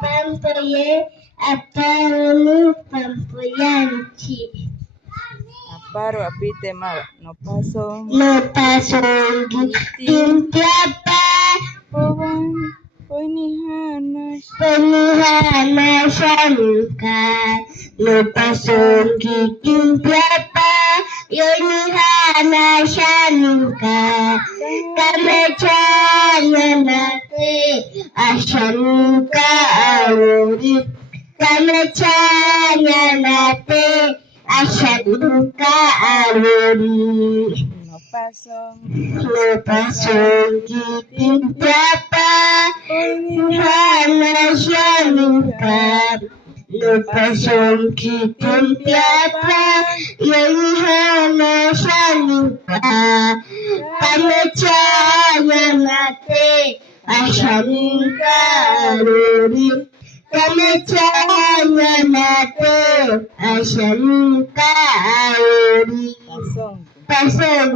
Pampoye apanu pampoyanchi. Aparo apite mawa. No paso. No paso timpiapa. Powan. Poinihanas. Penihana shanuka. No paso timpiapa. Yonihana shanuka. Kamechanya nate ashanuka auri. Kamechanya nate ashanuka auri. No paso. No paso tiapa. Hana shanuka. No paso tiapa. Yonihana shanuka. Kamechanya nate ashanuka auri. Kamechanya nate ashanuka auri. Pasong. Pasong